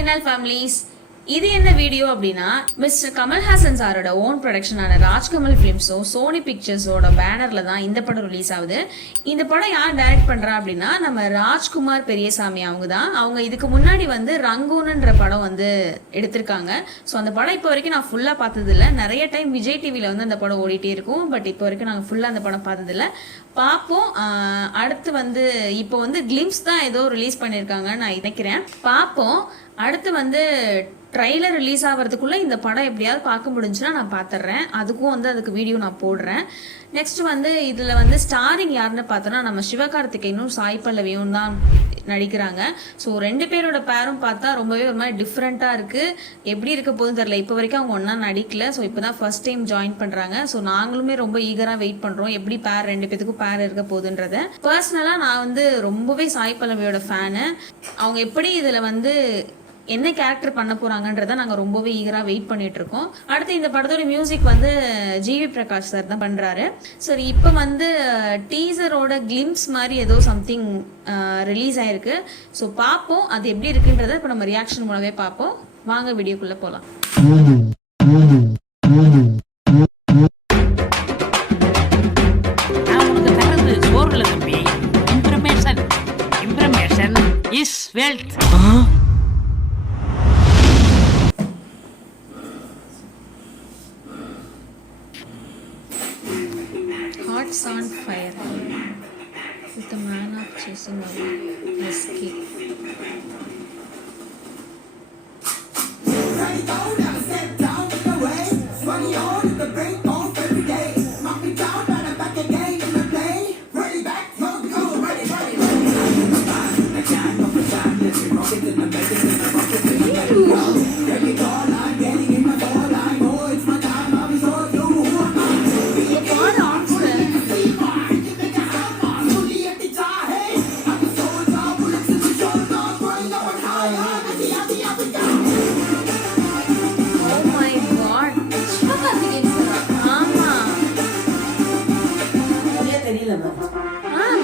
Linal families. இது என்ன video அப்படின்னா மிஸ்டர் கமல்ஹாசன் சாரோட ஓன் ப்ரொடக்ஷனான ராஜ்கமல் ஃபிலிம்ஸும் சோனி பிக்சர்ஸோட பேனர்ல தான் இந்த படம் ரிலீஸ் ஆகுது. இந்த படம் யார் டைரக்ட் பண்றா அப்படின்னா நம்ம ராஜ்குமார் பெரியசாமி அவங்க தான். அவங்க இதுக்கு முன்னாடி வந்து ரங்கூன்ன்ற படம் வந்து எடுத்திருக்காங்க. ஸோ அந்த படம் இப்போ வரைக்கும் நான் ஃபுல்லா பார்த்தது இல்லை. நிறைய டைம் விஜய் டிவியில் வந்து அந்த படம் ஓடிட்டே இருக்கும். பட் இப்போ வரைக்கும் நாங்கள் ஃபுல்லாக அந்த படம் பார்த்ததில்ல. பார்ப்போம். அடுத்து வந்து இப்போ வந்து கிளிம்ஸ் தான் ஏதோ ரிலீஸ் பண்ணியிருக்காங்கன்னு நான் நினைக்கிறேன். பார்ப்போம். அடுத்து வந்து ட்ரைலர் ரிலீஸ் ஆகிறதுக்குள்ளே இந்த படம் எப்படியாவது பார்க்க முடிஞ்சுன்னா நான் பார்த்துட்றேன். அதுக்கும் வந்து அதுக்கு வீடியோ நான் போடுறேன். நெக்ஸ்ட் வந்து இதில் வந்து ஸ்டாரிங் யாருன்னு பார்த்தோன்னா நம்ம சிவகார்த்திகேயனும் சாய் பல்லவியும் தான் நடிக்கிறாங்க. ஸோ ரெண்டு பேரோட பேரும் பார்த்தா ரொம்பவே ஒரு மாதிரி டிஃப்ரெண்ட்டாக இருக்குது. எப்படி இருக்க போகுதுன்னு தெரியல. இப்போ வரைக்கும் அவங்க ஒன்றா நடிக்கல. ஸோ இப்போ தான் ஃபர்ஸ்ட் டைம் ஜாயின் பண்ணுறாங்க. ஸோ நாங்களுமே ரொம்ப ஈகராக வெயிட் பண்ணுறோம் எப்படி பேர் ரெண்டு பேத்துக்கும் பேர் இருக்க போகுதுன்றத. பர்சனலாக நான் வந்து ரொம்பவே சாய் பல்லவியோட ஃபேனு. அவங்க எப்படி இதில் வந்து என்ன கேரக்டர் பண்ண போறாங்கன்றத நாங்க ரொம்பவே ஈகரா வெயிட் பண்ணிட்டு இருக்கோம். அடுத்து இந்த படத்தோட மியூசிக் வந்து ஜிவி பிரகாஷ் சார் தான் பண்றாரு. சரி, இப்போ வந்து டீசரோட கிளிம்ஸ் மாதிரி ஏதோ சம்திங் ரிலீஸ் ஆயிருக்கு. ஸோ பார்ப்போம் அது எப்படி இருக்குன்றத இப்போ நம்ம ரியாக்ஷன் மூலமே பார்ப்போம். வாங்க வீடியோக்குள்ள போலாம். Hearts on fire with the man of chasing away escape.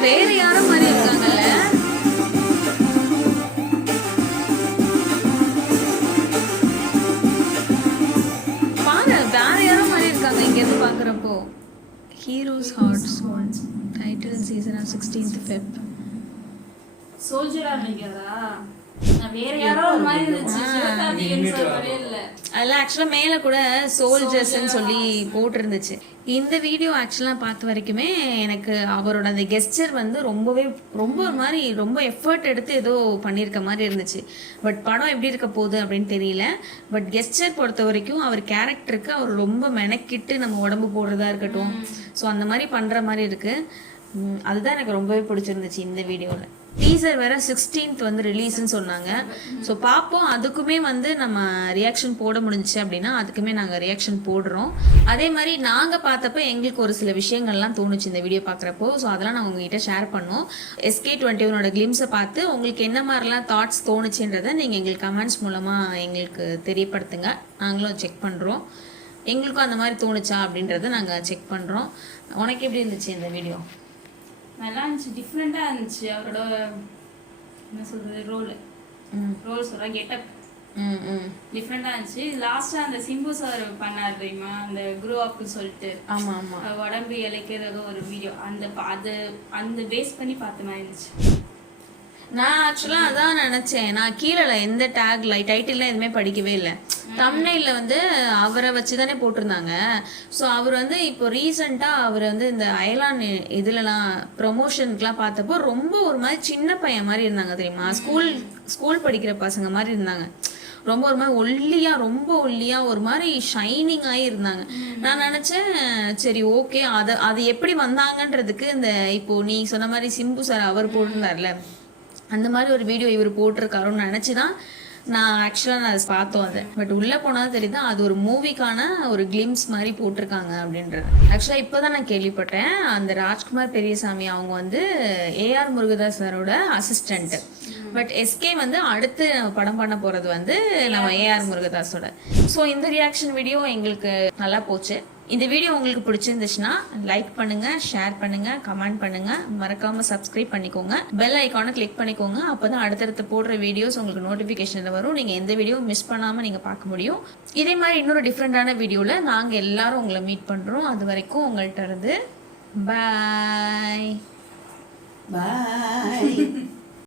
வேற யாரும் மாதிரி இருக்காங்கல்ல. பாரு, வேற யாரும் மாதிரி இருக்காங்க இங்க இருந்து பாக்குறப்போ. Heroes hearts title season 16th Feb. சோல்ஜரா நினைக்கிறதா? வேற யாரோ ஒரு மாதிரி இருந்துச்சு. சிவகார்த்திகேயன் சார் வரவே இல்ல. அதெல்லாம் ஆக்சுவலா மேல கூட சோல்ஜர்ஸ்ன்னு சொல்லி போட்டிருந்துச்சு. இந்த வீடியோ ஆக்சுவலா பார்த்த வரைக்குமே எனக்கு அவரோட அந்த கெஸ்டர் வந்து ரொம்ப ஒரு மாதிரி ரொம்ப எஃபர்ட் எடுத்து ஏதோ பண்ணியிருக்க மாதிரி இருந்துச்சு. பட் படம் எப்படி இருக்க போகுது அப்படின்னு தெரியல. பட் கெஸ்டர் பொறுத்த வரைக்கும் அவர் கேரக்டருக்கு அவர் ரொம்ப மெனக்கிட்டு நம்ம உடம்பு போடுறதா இருக்கட்டும். ஸோ அந்த மாதிரி பண்ற மாதிரி இருக்கு. அதுதான் எனக்கு ரொம்பவே பிடிச்சிருந்துச்சு இந்த வீடியோவில். டீசர் வேற 16th வந்து ரிலீஸ்ன்னு சொன்னாங்க. ஸோ பார்ப்போம். அதுக்குமே வந்து நம்ம ரியாக்ஷன் போட முடிஞ்சிச்சு அப்படின்னா அதுக்குமே நாங்கள் ரியாக்ஷன் போடுறோம். அதே மாதிரி நாங்கள் பார்த்தப்ப எங்களுக்கு ஒரு சில விஷயங்கள்லாம் தோணுச்சு இந்த வீடியோ பார்க்குறப்போ. ஸோ அதெல்லாம் நாங்கள் உங்ககிட்ட ஷேர் பண்ணோம். SK21 கிளிம்ஸை பார்த்து உங்களுக்கு என்ன மாதிரிலாம் தாட்ஸ் தோணுச்சுன்றதை நீங்கள் எங்களுக்கு கமெண்ட்ஸ் மூலமாக எங்களுக்கு தெரியப்படுத்துங்க. நாங்களும் செக் பண்ணுறோம். எங்களுக்கும் அந்த மாதிரி தோணுச்சா அப்படின்றத நாங்கள் செக் பண்ணுறோம். உனக்கு எப்படி இருந்துச்சு இந்த வீடியோ? நல்லா இருந்துச்சு, டிஃப்ரெண்டா இருந்துச்சு. அவரோட என்ன சொல்றது ரோல் சொல்ற கெட்டப் டிஃப்ரெண்டா இருந்துச்சு. லாஸ்டா அந்த சிம்பு சார் பண்ணாரு தெரியுமா, அந்த குரோ அப்னு சொல்லிட்டு. ஆமா ஆமா, உடம்பு இழைக்கிறது ஒரு வீடியோ. அந்த பேஸ் பண்ணி பார்த்த மாதிரி இருந்துச்சு. நான் ஆக்சுவலா அதான் நினைச்சேன். நான் கீழே எந்த டேக்ல டைட்டில்லாம் எதுவுமே படிக்கவே இல்லை. தம்ப்நெயில்ல வந்து அவரை வச்சுதானே போட்டிருந்தாங்க. ஸோ அவர் வந்து இப்போ ரீசெண்டா அவர் வந்து இந்த அயலான் இதுலலாம் ப்ரொமோஷனுக்குலாம் பார்த்தப்போ ரொம்ப ஒரு மாதிரி சின்ன பையன் மாதிரி இருந்தாங்க தெரியுமா. ஸ்கூல் படிக்கிற பசங்க மாதிரி இருந்தாங்க. ரொம்ப ஒரு மாதிரி ரொம்ப ஒல்லியா ஒரு மாதிரி ஷைனிங் ஆகி இருந்தாங்க. நான் நினைச்சேன் சரி ஓகே, அது எப்படி வந்தாங்கன்றதுக்கு இந்த இப்போ நீ சொன்ன மாதிரி சிம்பு சார் அவர் போட்டிருந்தார்ல அந்த மாதிரி ஒரு வீடியோ இவர் போட்டிருக்காருன்னு நினைச்சுதான் நான் ஆக்சுவலாக பார்த்தோம் அதை. பட் உள்ளே போனால் தெரியுது அது ஒரு மூவிக்கான ஒரு கிளிம்ஸ் மாதிரி போட்டிருக்காங்க அப்படின்றது. ஆக்சுவலாக இப்போ தான் நான் கேள்விப்பட்டேன். அந்த ராஜ்குமார் பெரியசாமி அவங்க வந்து AR முருகதாஸ் சாரோட அசிஸ்டன்ட். பட் எஸ்கே வந்து அடுத்து படம் பண்ண போகிறது வந்து நம்ம AR முருகதாஸோட. ஸோ இந்த ரியாக்ஷன் வீடியோ எங்களுக்கு நல்லா போச்சு. இந்த வீடியோ உங்களுக்கு பிடிச்சிருந்துச்சுன்னா லைக் பண்ணுங்க, ஷேர் பண்ணுங்க, கமெண்ட் பண்ணுங்க, மறக்காம சப்ஸ்கிரைப் பண்ணிக்கோங்க, பெல் ஐக்கானை கிளிக் பண்ணிக்கோங்க. அப்பதான் அடுத்தடுத்து போடுற வீடியோஸ் உங்களுக்கு நோட்டிபிகேஷன்ல வரும். நீங்க எந்த வீடியோ மிஸ் பண்ணாம நீங்க பார்க்க முடியும். இதே மாதிரி இன்னொரு டிஃப்ரெண்டான வீடியோல நாங்க எல்லாரும் உங்களை மீட் பண்றோம். அது வரைக்கும் உங்கள்கிட்ட இருந்து பாய்.